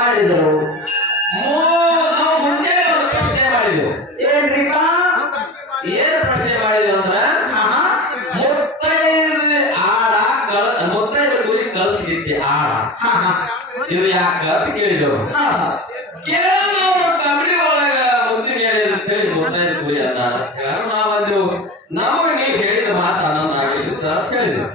ಮಾಡಿದರು. ನಾವು ಮುಂದೆ ಒಂದು ಪ್ರಶ್ನೆ ಮಾಡಿದೆವು. ಏನ್ರಿಪ್ಪ? ಏನ್ ಪ್ರಶ್ನೆ ಮಾಡಿದೆವು ಅಂದ್ರ ಮುತ್ತೈದ ಗುರಿ ಕಳಿಸಿದ್ದೆ ಆಡ ಇದು ಯಾಕ ಅಂತ ಕೇಳಿದೆವು. ಕೇಳಿದವರು ಕಬಡ್ಡಿ ಒಳಗ ಮುತ್ತಿ ಮೇಲೆ ಅಂತೇಳಿ ಮುತ್ತೈದ ಗುರಿ ಅಂತ ನಾವಂದು ನಮಗೆ ನೀವು ಹೇಳಿದ ಮಾತು ಆನಂದ ಆಗಲಿ ಸರ್ ಅಂತ ಹೇಳಿದ್ವಿ.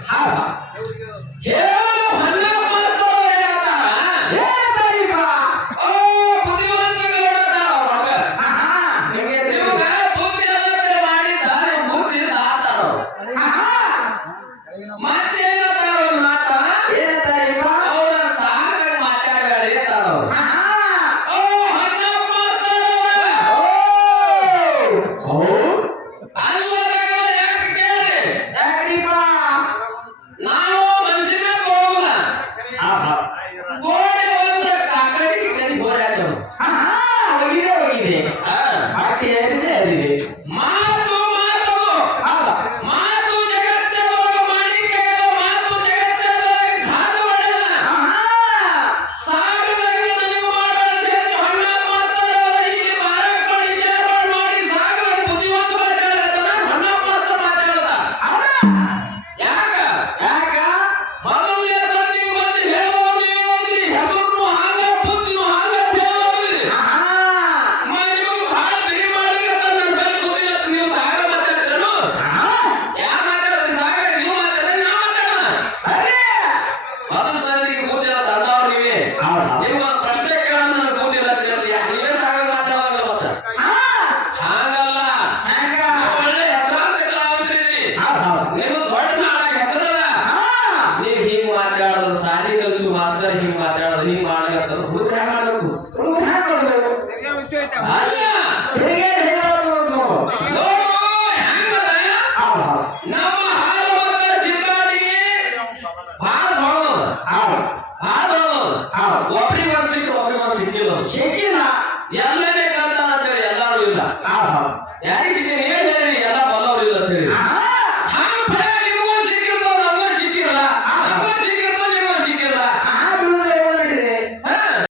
ಎಲ್ಲನೇ ಕಲ್ತಾನ ಅಂತೇಳಿ ಎಲ್ಲಾರು ಇಲ್ಲ. ಯಾರಿಗೆ ಸಿಕ್ಕಿಲ್ಲ